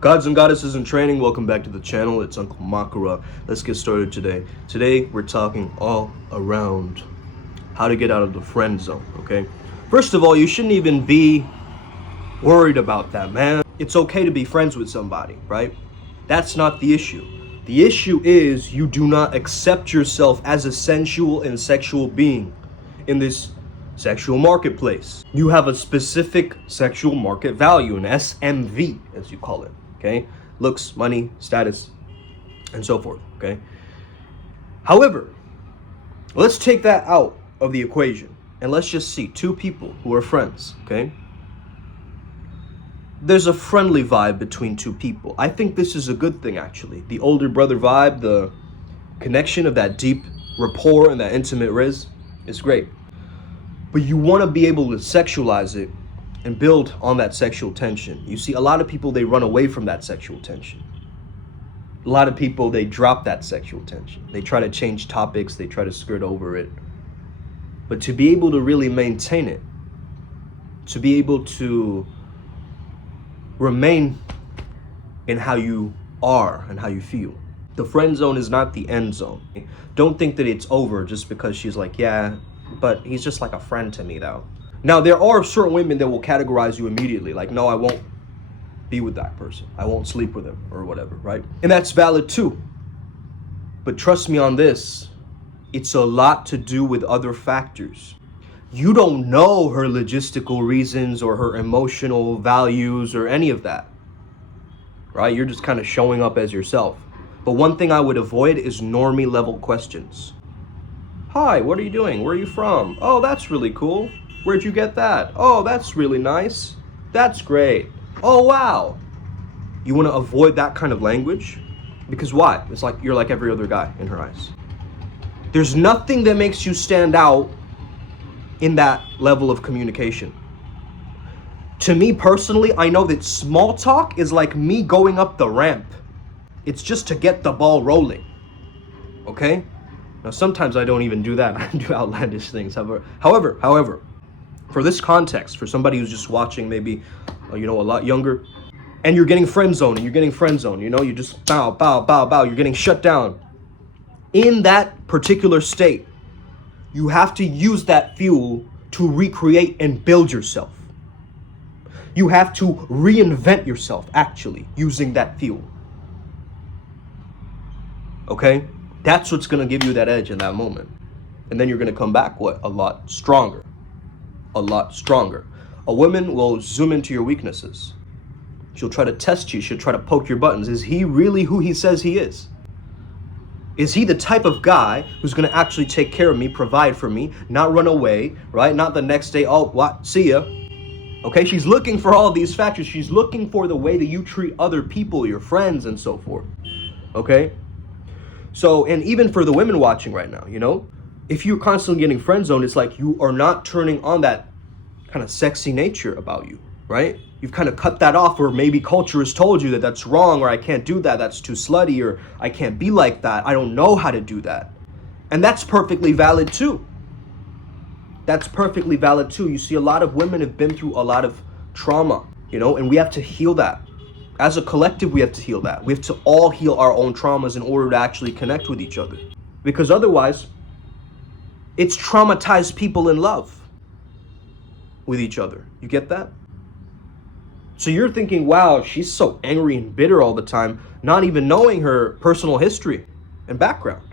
Gods and goddesses in training, welcome back to the channel. It's Uncle Makara. Let's get started today. Today, we're talking all around how to get out of the friend zone, okay? First of all, you shouldn't even be worried about that, man. It's okay to be friends with somebody, right? That's not the issue. The issue is you do not accept yourself as a sensual and sexual being in this sexual marketplace. You have a specific sexual market value, an SMV, as you call it. Okay, looks, money, status, and so forth. Okay. However, let's take that out of the equation and let's just see two people who are friends. Okay. There's a friendly vibe between two people. I think this is a good thing, actually. The older brother vibe, the connection of that deep rapport and that intimate riz is great. But you want to be able to sexualize it and build on that sexual tension. You see, a lot of people, they run away from that sexual tension. A lot of people, they drop that sexual tension. They try to change topics, they try to skirt over it. But to be able to really maintain it, to be able to remain in how you are and how you feel. The friend zone is not the end zone. Don't think that it's over just because she's like, yeah, but he's just like a friend to me though. Now, there are certain women that will categorize you immediately, like, no, I won't be with that person. I won't sleep with him or whatever, right? And that's valid too. But trust me on this, it's a lot to do with other factors. You don't know her logistical reasons or her emotional values or any of that, right? You're just kind of showing up as yourself. But one thing I would avoid is normie level questions. Hi, what are you doing? Where are you from? Oh, that's really cool. Where'd you get that? Oh, that's really nice. That's great. Oh, wow. You want to avoid that kind of language? Because why? It's like you're like every other guy in her eyes. There's nothing that makes you stand out in that level of communication. To me personally, I know that small talk is like me going up the ramp. It's just to get the ball rolling. Okay? Now, sometimes I don't even do that. I do outlandish things. However, for this context, for somebody who's just watching maybe, a lot younger, and you're getting friend zoned, you just bow, you're getting shut down. In that particular state, you have to use that fuel to recreate and build yourself. You have to reinvent yourself, actually, using that fuel. Okay? That's what's going to give you that edge in that moment. And then you're going to come back, a lot stronger. A lot stronger. A woman will zoom into your weaknesses. She'll try to test you. She'll try to poke your buttons. Is he really who he says he is? Is he the type of guy who's going to actually take care of me, provide for me, not run away, right? Not the next day, oh, what? See ya. Okay, she's looking for all of these factors. She's looking for the way that you treat other people, your friends, and so forth. Okay? So, and even for the women watching right now, if you're constantly getting friend zoned, it's like you are not turning on that kind of sexy nature about you, right? You've kind of cut that off, or maybe culture has told you that that's wrong, or I can't do that, that's too slutty, or I can't be like that, I don't know how to do that. And that's perfectly valid too. That's perfectly valid too. You see, a lot of women have been through a lot of trauma, and we have to heal that. As a collective, we have to heal that. We have to all heal our own traumas in order to actually connect with each other. Because otherwise, it's traumatized people in love with each other. You get that? So you're thinking, wow, she's so angry and bitter all the time, not even knowing her personal history and background,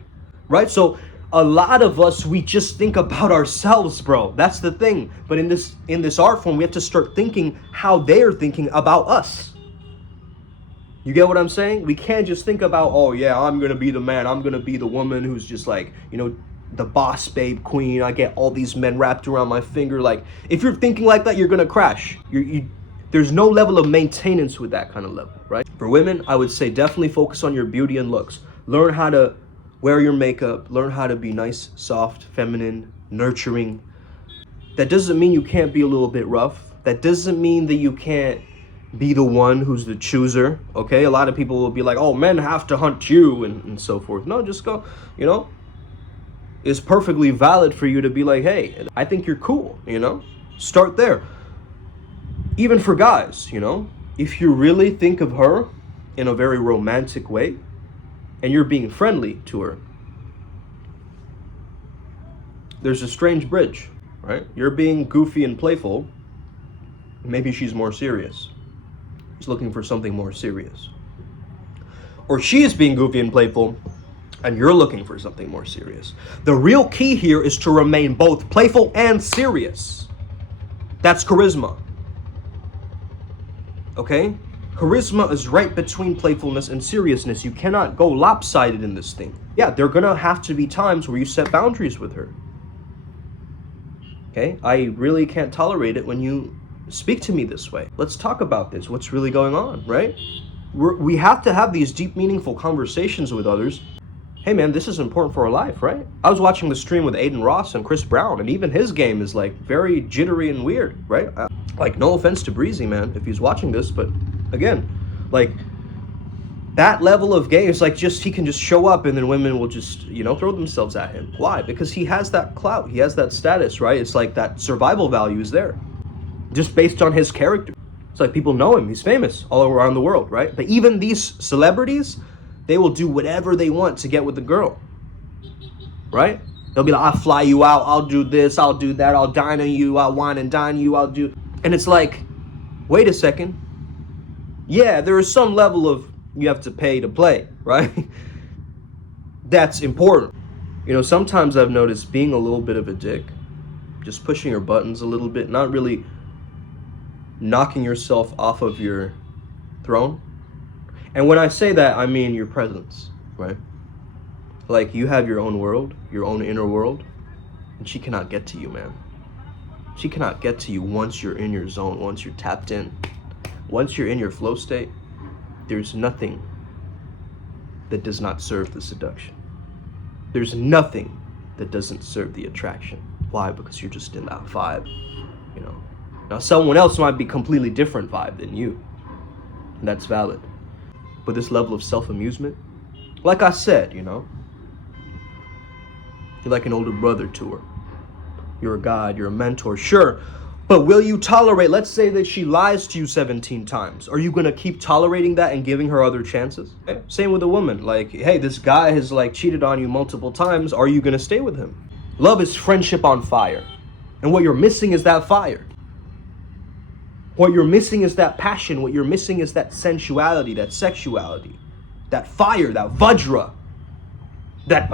right? So a lot of us, we just think about ourselves, bro. That's the thing. But in this art form, we have to start thinking how they're thinking about us. You get what I'm saying? We can't just think about, oh yeah, I'm going to be the man. I'm going to be the woman who's just like, the boss babe queen. I get all these men wrapped around my finger. Like, if you're thinking like that, you're going to crash. There's no level of maintenance with that kind of level, right? For women, I would say definitely focus on your beauty and looks. Learn how to wear your makeup. Learn how to be nice, soft, feminine, nurturing. That doesn't mean you can't be a little bit rough. That doesn't mean that you can't be the one who's the chooser, okay? A lot of people will be like, oh, men have to hunt you and so forth. No, just go, it's perfectly valid for you to be like, hey, I think you're cool, Start there. Even for guys, if you really think of her in a very romantic way and you're being friendly to her, there's a strange bridge, right? You're being goofy and playful. Maybe she's more serious. She's looking for something more serious. Or she is being goofy and playful and you're looking for something more serious. The real key here is to remain both playful and serious. That's charisma. Okay? Charisma is right between playfulness and seriousness. You cannot go lopsided in this thing. Yeah, there are gonna have to be times where you set boundaries with her. Okay? I really can't tolerate it when you speak to me this way. Let's talk about this. What's really going on, right? We have to have these deep, meaningful conversations with others. Hey man, this is important for our life, right? I was watching the stream with Aiden Ross and Chris Brown, and even his game is like very jittery and weird, right? Like, no offense to Breezy, man, if he's watching this, but again, like, that level of game is like, he can just show up and then women will just, throw themselves at him. Why? Because he has that clout, he has that status, right? It's like that survival value is there, just based on his character. It's like people know him, he's famous all around the world, right? But even these celebrities, they will do whatever they want to get with the girl, right? They'll be like, I'll fly you out, I'll do this, I'll do that, I'll dine on you, I'll wine and dine you, I'll do... And it's like, wait a second. Yeah, there is some level of you have to pay to play, right? That's important. Sometimes I've noticed being a little bit of a dick, just pushing your buttons a little bit, not really knocking yourself off of your throne. And when I say that, I mean your presence, right? Like, you have your own world, your own inner world, and she cannot get to you, man. She cannot get to you once you're in your zone, once you're tapped in. Once you're in your flow state, there's nothing that does not serve the seduction. There's nothing that doesn't serve the attraction. Why? Because you're just in that vibe, Now, someone else might be completely different vibe than you, and that's valid. But this level of self-amusement, like I said, you're like an older brother to her. You're a guide, you're a mentor, sure. But will you tolerate, let's say that she lies to you 17 times. Are you going to keep tolerating that and giving her other chances? Okay. Same with a woman. Like, hey, this guy has cheated on you multiple times. Are you going to stay with him? Love is friendship on fire. And what you're missing is that fire. What you're missing is that passion. What you're missing is that sensuality, that sexuality, that fire, that vajra, that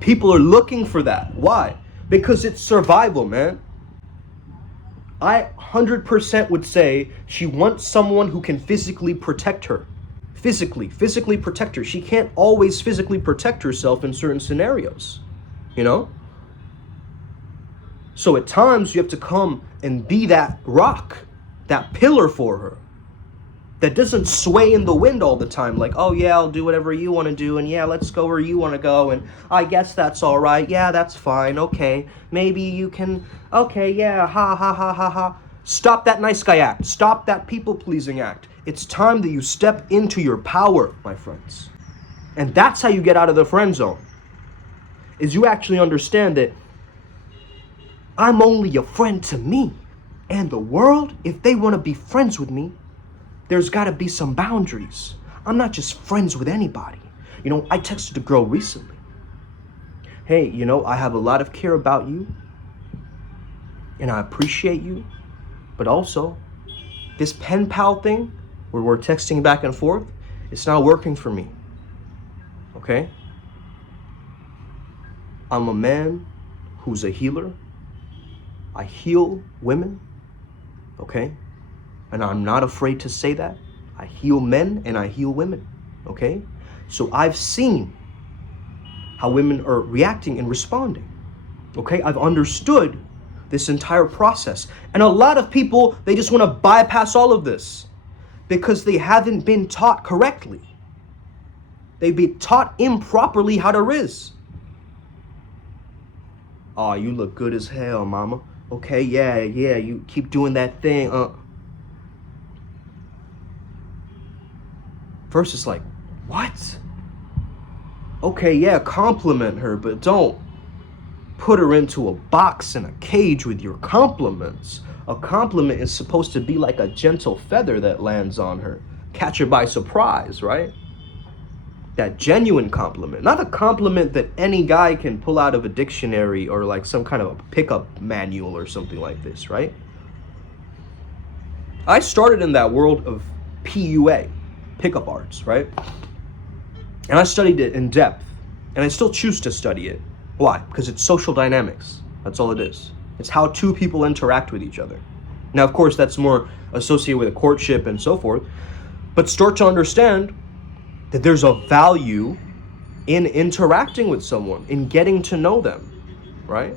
People are looking for that. Why? Because it's survival, man. I 100% would say she wants someone who can physically protect her. Physically protect her. She can't always physically protect herself in certain scenarios, So at times you have to come and be that rock, that pillar for her, that doesn't sway in the wind all the time. Like, oh yeah, I'll do whatever you want to do, and yeah, let's go where you want to go, and I guess that's all right. Yeah, that's fine. Okay, maybe you can. Okay, yeah, ha ha ha ha ha. Stop that nice guy act. Stop that people-pleasing act. It's time that you step into your power, my friends. And that's how you get out of the friend zone. Is you actually understand that I'm only a friend to me. And the world, if they want to be friends with me, there's got to be some boundaries. I'm not just friends with anybody. I texted a girl recently. Hey, I have a lot of care about you. And I appreciate you. But also, this pen pal thing, where we're texting back and forth, it's not working for me. Okay? I'm a man who's a healer. I heal women. Okay? And I'm not afraid to say that. I heal men and I heal women. Okay? So I've seen how women are reacting and responding. Okay? I've understood this entire process. And a lot of people, they just want to bypass all of this because they haven't been taught correctly. They've been taught improperly how to riz. Oh, you look good as hell, mama. Okay, yeah, you keep doing that thing. First it's like, what? Okay, yeah, compliment her, but don't put her into a box in a cage with your compliments. A compliment is supposed to be like a gentle feather that lands on her, catch her by surprise, right? That genuine compliment, not a compliment that any guy can pull out of a dictionary or like some kind of a pickup manual or something like this, right? I started in that world of PUA, pickup arts, right? And I studied it in depth, and I still choose to study it. Why? Because it's social dynamics. That's all it is. It's how two people interact with each other. Now, of course, that's more associated with a courtship and so forth, but start to understand that there's a value in interacting with someone, in getting to know them, right?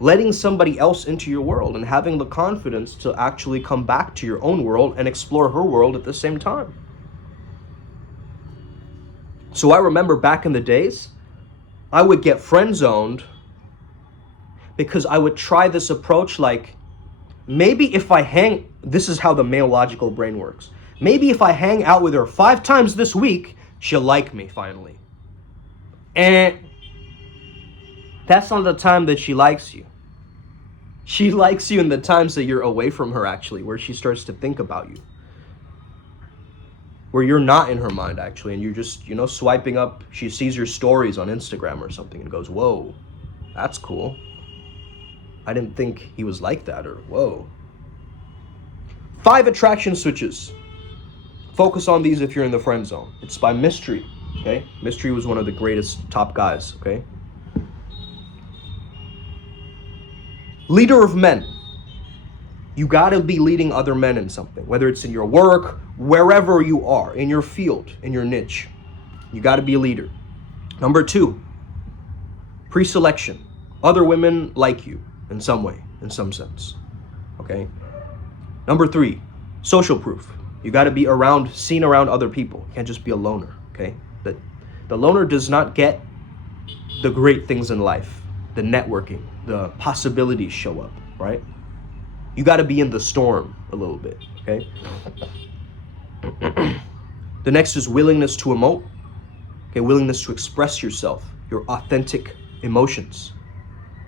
Letting somebody else into your world and having the confidence to actually come back to your own world and explore her world at the same time. So I remember back in the days, I would get friend zoned because I would try this approach like, maybe if I this is how the male logical brain works. Maybe if I hang out with her 5 times this week, she'll like me finally. And that's not the time that she likes you. She likes you in the times that you're away from her, actually, where she starts to think about you. Where you're not in her mind, actually, and you're just, swiping up. She sees your stories on Instagram or something and goes, whoa, that's cool. I didn't think he was like that, or whoa. 5 attraction switches. Focus on these if you're in the friend zone. It's by Mystery, okay? Mystery was one of the greatest top guys, okay? Leader of men. You gotta be leading other men in something, whether it's in your work, wherever you are, in your field, in your niche. You gotta be a leader. Number 2, pre-selection. Other women like you in some way, in some sense, okay? Number 3, social proof. You gotta be seen around other people. You can't just be a loner, okay? The loner does not get the great things in life, the networking, the possibilities show up, right? You got to be in the storm a little bit, okay? The next is willingness to emote, okay? Willingness to express yourself, your authentic emotions.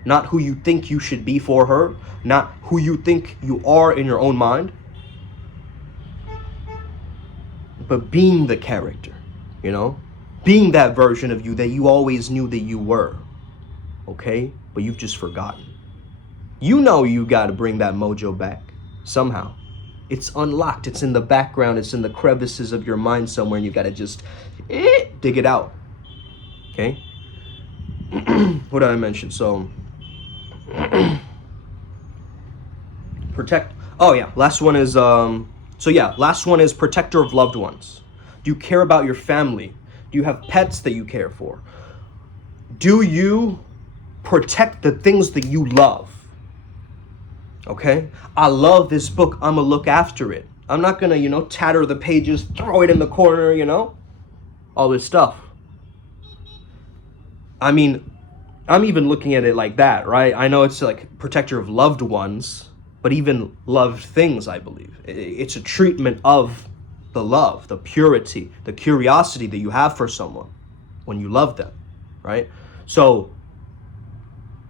Not who you think you should be for her, not who you think you are in your own mind, but being the character, Being that version of you that you always knew that you were, okay? But you've just forgotten. You got to bring that mojo back somehow. It's unlocked. It's in the background. It's in the crevices of your mind somewhere, and you got to just dig it out. Okay? What did I mention? So, protect. Oh yeah, last one is last one is protector of loved ones. Do you care about your family? Do you have pets that you care for? Do you protect the things that you love? Okay? I love this book. I'm going to look after it. I'm not going to, tatter the pages, throw it in the corner, all this stuff. I mean, I'm even looking at it like that, right? I know it's like protector of loved ones, but even loved things, I believe. It's a treatment of the love, the purity, the curiosity that you have for someone when you love them, right? So,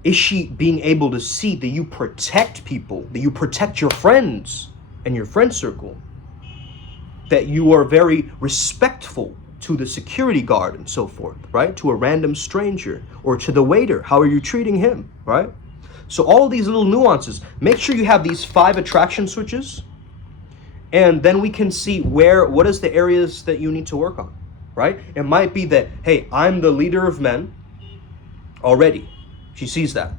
is she being able to see that you protect people, that you protect your friends and your friend circle, that you are very respectful to the security guard and so forth, right? To a random stranger or to the waiter, how are you treating him, right? So all these little nuances, make sure you have these 5 attraction switches, and then we can see what is the areas that you need to work on, right? It might be that, hey, I'm the leader of men already. She sees that.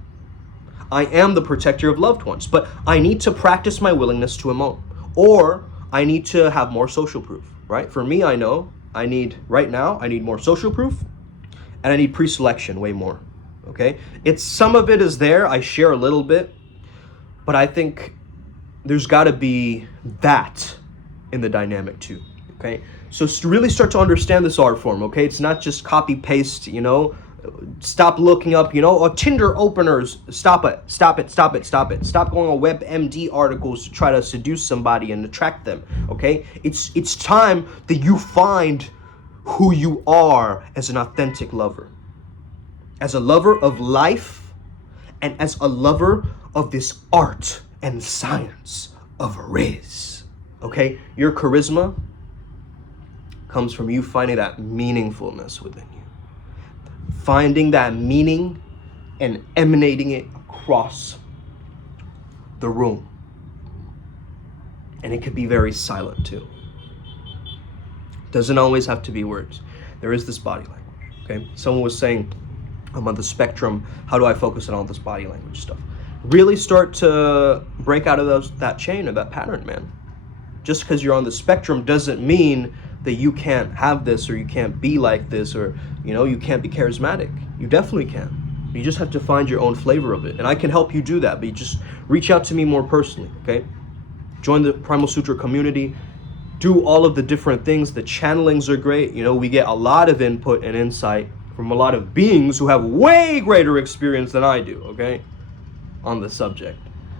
I am the protector of loved ones, but I need to practice my willingness to emote, or I need to have more social proof, right? For me, I know I need more social proof, and I need pre-selection way more, okay? Some of it is there, I share a little bit, but I think there's gotta be that in the dynamic too, okay? So really start to understand this art form, okay? It's not just copy paste, stop looking up, Tinder openers. Stop it. Stop going on WebMD articles to try to seduce somebody and attract them, okay? It's time that you find who you are as an authentic lover. As a lover of life, and as a lover of this art and science of riz. Okay? Your charisma comes from you finding that meaningfulness within you. Finding that meaning and emanating it across the room. And it could be very silent too. Doesn't always have to be words. There is this body language, okay? Someone was saying, I'm on the spectrum, how do I focus on all this body language stuff? Really start to break out of that chain or that pattern, man. Just because you're on the spectrum doesn't mean that you can't have this or you can't be like this or, you can't be charismatic. You definitely can. You just have to find your own flavor of it. And I can help you do that, but you just reach out to me more personally, okay? Join the Primal Sutra community. Do all of the different things. The channelings are great. We get a lot of input and insight from a lot of beings who have way greater experience than I do, okay, on the subject.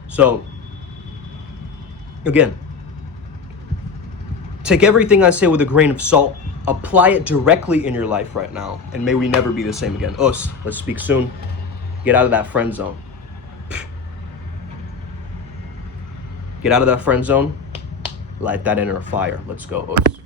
So, again, take everything I say with a grain of salt, apply it directly in your life right now, and may we never be the same again. Us, let's speak soon. Get out of that friend zone. Get out of that friend zone. Light that inner fire. Let's go, Us.